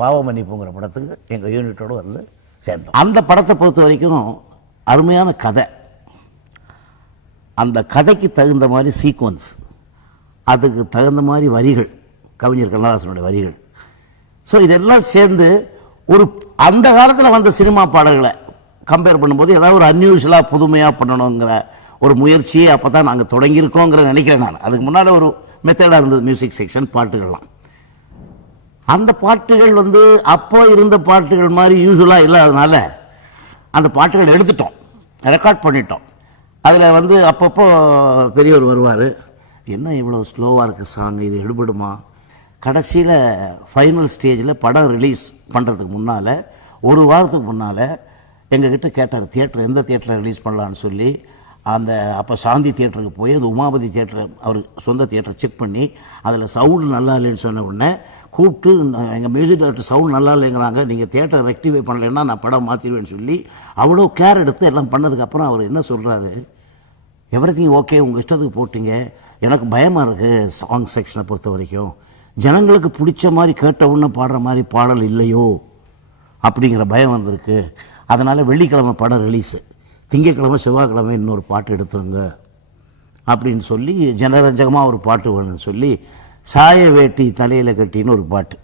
பாவ மன்னிப்புங்கிற படத்துக்கு எங்கள் யூனிட்டோடு வந்து சேர்ந்தோம். அந்த படத்தை பொறுத்த வரைக்கும் அருமையான கதை, அந்த கதைக்கு தகுந்த மாதிரி சீக்வன்ஸ், அதுக்கு தகுந்த மாதிரி வரிகள், கவிஞர் கண்ணதாசனுடைய வரிகள். ஸோ இதெல்லாம் சேர்ந்து ஒரு அந்த காலத்தில் வந்த சினிமா பாடல்களை கம்பேர் பண்ணும்போது ஏதாவது ஒரு அன்யூஷுவலாக புதுமையாக பண்ணணுங்கிற ஒரு முயற்சியை அப்போ தான் நாங்கள் தொடங்கியிருக்கோங்கிற நினைக்கிறேன். நான் அதுக்கு முன்னால் ஒரு மெத்தடாக இருந்தது மியூசிக் செக்ஷன் பாட்டுகள்லாம். அந்த பாட்டுகள் வந்து அப்போ இருந்த பாட்டுகள் மாதிரி யூஸ்வலாக இல்லாததுனால அந்த பாட்டுகள் எடுத்துட்டோம், ரெக்கார்ட் பண்ணிட்டோம். அதில் வந்து அப்பப்போ பெரியவர் வருவார், என்ன இவ்வளோ ஸ்லோவாக இருக்குது சாங், இது எடுபடுமா? கடைசியில் ஃபைனல் ஸ்டேஜில் படம் ரிலீஸ் பண்ணுறதுக்கு முன்னால் ஒரு வாரத்துக்கு முன்னால் எங்ககிட்ட கேட்டார், தியேட்டர் எந்த தியேட்டரை ரிலீஸ் பண்ணலான்னு சொல்லி. அந்த அப்போ சாந்தி தியேட்டருக்கு போய் அந்த உமாபதி தியேட்டரை அவர் சொந்த தியேட்டரை செக் பண்ணி அதில் சவுண்டு நல்லா இல்லைன்னு சொன்ன உடனே கூப்பிட்டு, எங்கள் மியூசிக் டைரக்டர் சவுண்ட் நல்லா இல்லைங்கிறாங்க, நீங்கள் தியேட்டரை ரெக்டிஃபை பண்ணலைன்னா நான் படம் மாற்றிடுவேன்னு சொல்லி அவ்வளோ கேர் எடுத்து எல்லாம் பண்ணதுக்கப்புறம் அவர் என்ன சொல்கிறாரு, எவ்ரிதிங் ஓகே, உங்கள் இஷ்டத்துக்கு போட்டிங்க, எனக்கு பயமாக இருக்குது சாங் செக்ஷனை பொறுத்த வரைக்கும், ஜனங்களுக்கு பிடிச்ச மாதிரி கேட்ட உடனே பாடுற மாதிரி பாடல் இல்லையோ அப்படிங்கிற பயம் வந்திருக்கு, அதனால் வெள்ளிக்கிழமை படம் ரிலீஸு, திங்கக்கிழமை செவ்வாய்க்கிழமை இன்னொரு பாட்டு எடுத்துருங்க அப்படின்னு சொல்லி ஜனரஞ்சகமாக ஒரு பாட்டு வேணும்னு சொல்லி சாய வேட்டி தலையில் கட்டின்னு ஒரு பாட்டு.